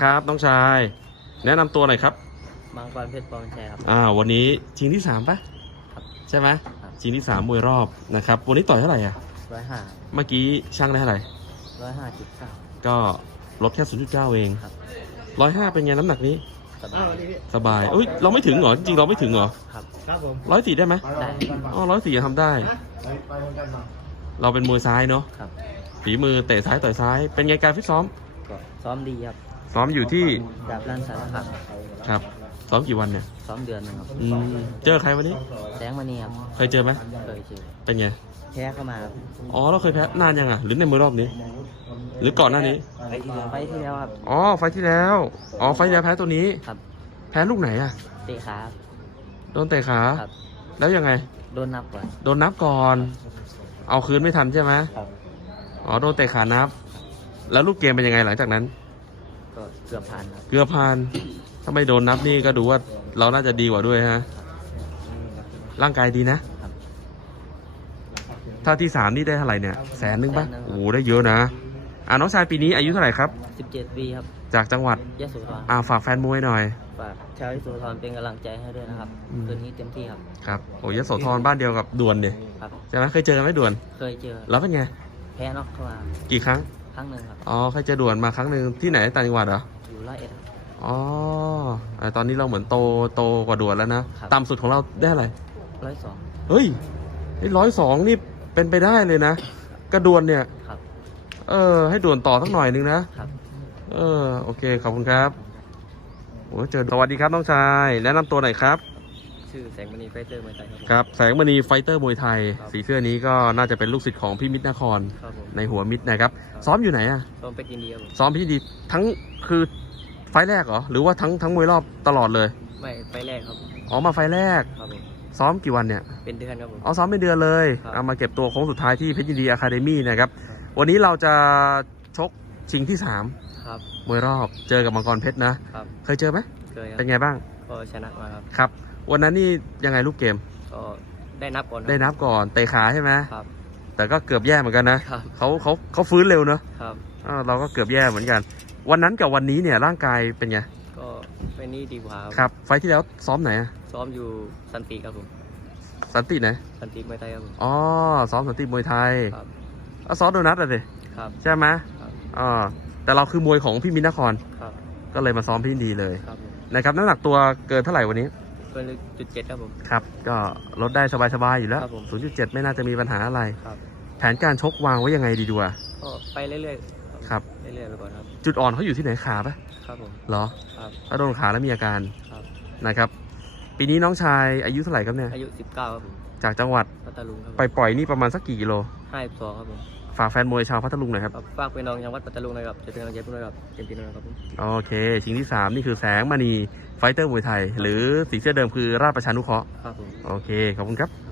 ครับน้องชาย แนะนำตัวหน่อยครับมังกรเพชรปองชัยครับ อ่า วันนี้ชิงที่สามปะครับใช่ไหมครับ ชิงที่สามมวยรอบนะครับ วันนี้ต่อยเท่าไหร่อะ ร้อยห้าเมื่อกี้ช่างได้เท่าไหร่ ร้อยห้าจุดเก้า ก็ลดแค่ 0.9 เองครับ105เป็นไงน้ำหนักนี้ สบายสบายเอ้ยเราไม่ถึงเหรอ จริงๆเราไม่ถึงเหรอครับ ครับผมร้อยสี่ได้ไหมได้อ๋อร้อยสี่ทำได้ ไปไปคนกันมาเราเป็นมวยซ้ายเนาะครับ ฝีมือเตะซ้ายต่อยซ้าย เป็นไงการฟิตซ้อม ก็ซ้อมดีครับ ซ้อมอยู่ที่ดาบลั่นสารคามครับ ซ้อมกี่วันเนี่ย ซ้อมเดือนหนึงครับอืม เจอใครวันนี้ แสงมณีครับเคยเจอไหมเคยเจอเป็นไง แพ้เข้ามาครับอ๋อเราเคยแพ้นานยังอะ หรือในมวยรอบนี้ หรือก่อนหน้านี้ ไปที่แล้วไปที่แล้วครับ อ๋อ ไฟล์ที่แล้ว อ๋อ ไฟล์ที่แล้วแพ้ตัวนี้ ครับ แพ้ลูกไหนอะ เตะขาครับ โดนเตะขา ครับ แล้วยังไง โดนนับก่อน โดนนับก่อน เอาคืนไม่ทันใช่ไหมครับ อ๋อ โดนเตะขานับ แล้วลูกเกมเป็นยังไงหลังจากนั้น ก็เกือบผ่านครับเกือบผ่านถ้าไม่โดนนับนี่ก็ดูว่าเราน่าจะดีกว่าด้วยฮะ ร่างกายดีนะครับถ้าที่สามนี่ได้เท่าไหร่เนี่ย แสนนึงปะโอ้โหได้เยอะนะอ่าน้องชายปีนี้อายุเท่าไหร่ครับสิบเจ็ดปีครับ จากจังหวัดยะโสธรอ่าฝากแฟนมวยหน่อย ฝากชาวยะโสธรเป็นกำลังใจให้ด้วยนะครับอืม คืนนี้เต็มที่ครับ ครับโอ้ยโสธรบ้านเดียวกับด่วนเดีครับ ใช่ไหมเคยเจอกันไหมด่วน เคยเจอ แล้วเป็นไง แพ้น็อกเข้ามากี่ครั้ง ครั้งหนึ่งครับ อ๋อเคยเจอด่วนมาครั้งหนึ่งที่ไหนต่างจังหวัดเหรอ อยู่ร้อยเอ็ดครับอ๋ออ่าตอนนี้เราเหมือนโตโตกว่าด่วนแล้วนะ ครับ ต่ำสุดของเราได้เท่าไหร่ร้อยสอง เฮ้ยร้อยสองนี่เป็นไปได้เลยนะ กระด่วนเนี่ย ครับ เออ ให้ด่วนต่อสักหน่อยนึงนะ ครับ เออ โอเค ขอบคุณครับโอ้เจอสวัสดีครับน้องชาย แนะนำตัวหน่อยครับ ชื่อแสงมณีไฟเตอร์มวยไทยครับผมครับแสงมณีไฟเตอร์มวยไทยครับสีเสื้อนี้ก็น่าจะเป็นลูกศิษย์ของพี่มิตรนคร ครับผมในหัวมิตรนะครับ ซ้อมอยู่ไหนอะซ้อมเป็กอินเดียครับผมซ้อมพี่ดีทั้งคือไฟล์แรกเหรอ หรือว่าทั้งทั้งมวยรอบตลอดเลย ไม่ไฟแรกครับอ๋อมาไฟล์แรก ครับผมซ้อมกี่วันเนี่ย เป็นเดือนครับผมอ๋อซ้อมเป็นเดือนเลย ครับ เอามาเก็บตัวโค้งสุดท้ายที่เพชรยินดีอะคาเดมี่นะครับ วันนี้เราจะชกชิงที่สามครับมวยรอบ เจอกับมังกรเพชรนะ ครับ เคยเจอไหม เคยครับเป็นไงบ้าง ก็ชนะมาครับ ครับ วันนั้นนี่ยังไงลูกเกม ก็ได้นับก่อนครับได้นับก่อนเตะขาใช่ไหมครับแต่ก็เกือบแย่เหมือนกันนะครับ เขาเขาเขาฟื้นเร็วเนอะครับอ้าวเราก็เกือบแย่เหมือนกัน วันนั้นกับวันนี้เนี่ยร่างกายเป็นไงก็ไฟนี้ดีกว่าครับ ไฟล์ที่แล้วซ้อมไหนอะซ้อมอยู่สันติครับผมสันติไหนสันติมวยไทยครับผมอ๋อซ้อมสันติมวยไทยครับอะซ้อมโดนัทอะสิครับ ใช่ไหมครับอ๋อแต่เราคือมวยของพี่มินนคร ครับก็เลยมาซ้อมพี่ดีเลยครับผมนะครับน้ำหนักตัวเกินเท่าไหร่วันนี้ เกินจุดเจ็ดครับผม ครับ ก็ลดได้สบายๆอยู่แล้ว ครับผม0.7 ไม่น่าจะมีปัญหาอะไร ครับ แผนการชกวางไว้ยังไงดีดูอะก็ไปเรื่อยๆครับ เรื่อยๆไปก่อนครับ จุดอ่อนเขาอยู่ที่ไหนขาปะครับผมเหรอ ครับ ถ้าโดนขาแล้วมีอาการครับ นะครับ ปีนี้น้องชายอายุเท่าไหร่ครับเนี่ย อายุสิบเก้าครับผมจากจังหวัดพัทลุงครับไปปล่อยนี่ประมาณสักกี่กิโล ห้าสิบสองครับผม ฝากแฟนมวยชาวพัทลุงหน่อยครับครับฝากพี่น้องจังหวัดปัตตานีนะครับจะเป็นกำลังใจให้ด้วยครับเต็มที่นะครับผมโอเค ชิงที่ 3 นี่คือแสงมณีไฟเตอร์มวยไทย หรือสีเสื้อเดิมคือราชประชานุเคราะห์ครับผมโอเค ขอบคุณครับ